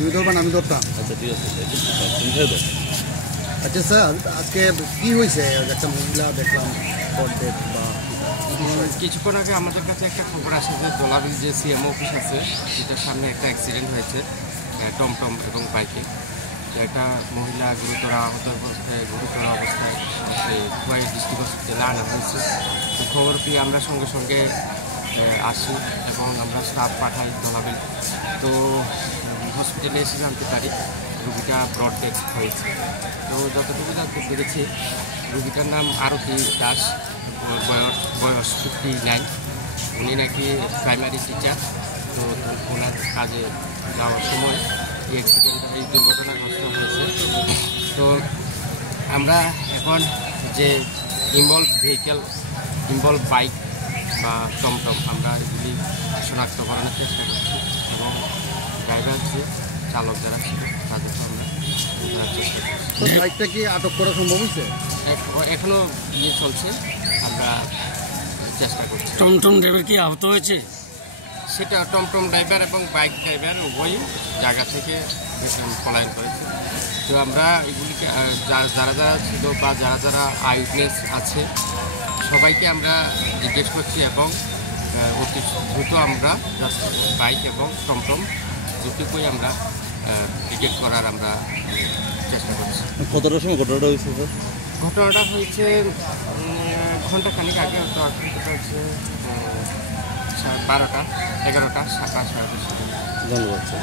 তুমি ধরবা না আমি ধরতাম। আচ্ছা ঠিক আছে। আচ্ছা স্যার, আজকে কি হয়েছে? একটা মহিলা দেখলাম ডেথ বা কিছুক্ষণ আগে আমাদের কাছে একটা খবর আসে যে দোলাবিল যে সিএমও অফিস আছে সেটার সামনে একটা অ্যাক্সিডেন্ট হয়েছে টমটম এবং বাইকে। একটা মহিলা গুরুতর অবস্থায় খোয়াই ডিস্ট্রিক্ট হসপিটালে আনা হয়েছে। তো খবর পেয়ে আমরা সঙ্গে সঙ্গে আসি এবং আমরা স্টাফ পাঠাই দোলাবিল। তো হসপিটালে এসে জানতে পারি রুগীটা ব্রড ডেথ হয়েছে। তো যতটুকু জানতে পেরেছি রুগীটার নাম আরতি দাস, বয়স 59। উনি নাকি প্রাইমারি টিচার। তো ওনার কাজে যাওয়ার সময় এই দুর্ঘটনাগ্রস্ত হয়েছে। তো আমরা এখন যে ইনভলভ বাইক বা টমটম আমরা এগুলি শনাক্তকরণের চেষ্টা করছি এবং ড্রাইভার যে চালক যারা ছিল তাদেরকে আমরা চেষ্টা করছি। বাইকটা কি আটক করা সম্ভব হয়েছে? এখনও চলছে, আমরা চেষ্টা করছি। টমটম ড্রাইভার কি আহত হয়েছে? সেটা টমটম ড্রাইভার এবং বাইক ড্রাইভার উভয়ই জায়গা থেকে পলায়ন করেছে। তো আমরা এগুলিকে যারা যারা ছিল বা যারা যারা আইউটনেস আছে সবাইকে আমরা জিজ্ঞেস করছি এবং অতি দ্রুত আমরা বাইক এবং টমটম দুটোকেই আমরা ডিটেক্ট করার আমরা চেষ্টা করছি। কতটার সময় ঘটনাটা হয়েছে স্যার? ঘটনাটা হয়েছে ঘন্টাখানিক আগে। তো ঘন্টাটা হচ্ছে 12টা 11টা 7টা 10:30। ধন্যবাদ স্যার।